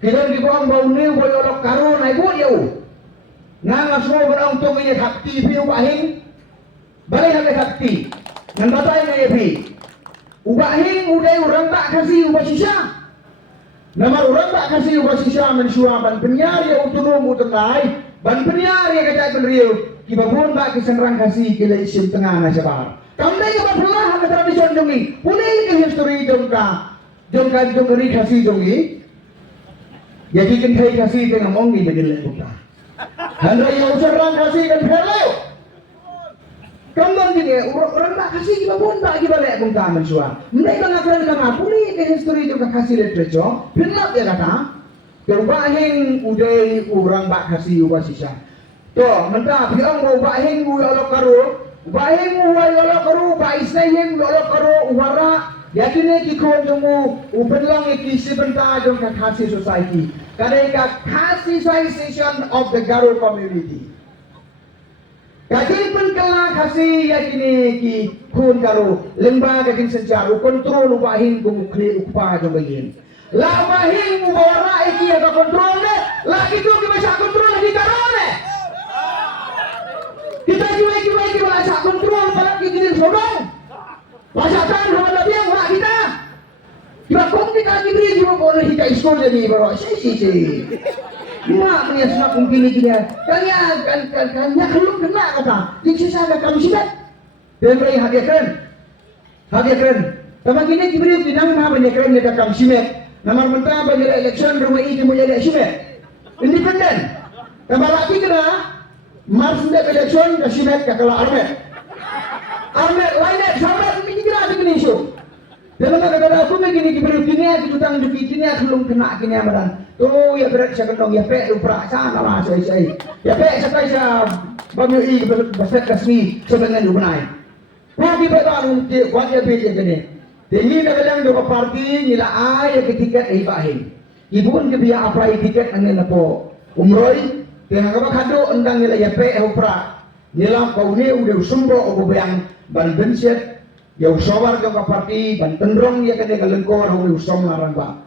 Kita di bawah bau ni boleh olok karo naik buat jauh. Nang semua orang tu punya sakti pi ubahin. Balik ada sakti. Nang batai na yapi. Ubahin udai orang tak kasih ubah sisa. Nama orang tak kasih ubah sisa mensua ban penyar ya utunum utenai. Ban penyar ya kacai penriu. Kibabun tak kesenrang kasih kila isim tengah na sabar. Kamdai ka pernah ada tradisi jongi. Pulih ke history jongka. Jongri kasih jongi. Jadi kan kai kasih dengan mongi begin leputa. Handai yang serang kasih kan hello. Kamu gini orang tak kasih kita pun tak kita lek pun kamen suah. Mereka ngakran dengan apa ni ke history juga kasih literature. Benar dia kata. Terbahing udai orang tak kasih ubah sisa. Toh mentah biang mau bahing uyolok karu. Bahing uyolok karu. Baisnayeng uyolok karu uwara. Yakini kikon jumu upenlong ikisi benta jong Khasi society. Kadang Khasi civilization of the Garo community. Kadang penkala Khasi yakini ki kun Garo lembaga kin sejaru kontrol ubahin kumukli ukpa jong bayin. La ubahin ubara iki ada kontrol ne, la itu kita bisa kontrol di Garo ne. Kita juga bisa kontrol pada kiri sodong. Pasakan sama Nabi yang hak kita. Kita kong kita kiri juga boleh kita iskol jadi baru si. Mak punya senak mungkin ini kan belum kena kata. Di sisa ada kami sibat. Dan beri hadiah keren. Sama kini kibri dinang mah banyak keren ada kami sibat. Nama mentah banyak election rumah ini mulai ada sibat. Independen. Tambah lagi kena mars sudah election ke sibat ke kalau Armet lainnya sahabat ini kira ada kini isu. Dan kata aku begini kibri kini aku tutang duki kini aku belum kena kini amaran. Tuh ya berat saya kendong ya pek lupa sana lah saya. Ya pek saya banyak i besar kasih sebenarnya lu benar. Kau kita tahu wajib pilih kini. Tinggi nak bilang dua parti nila ay ketiket ibahin. Ibun kebiaya apply tiket angin apa umroy. Dengan apa kado endang nila ya pek upra. Nila kau ni udah sumbo obo bayang ban benset ya usabar ke parti ban tendrong ya kene kalengkor usom larang ba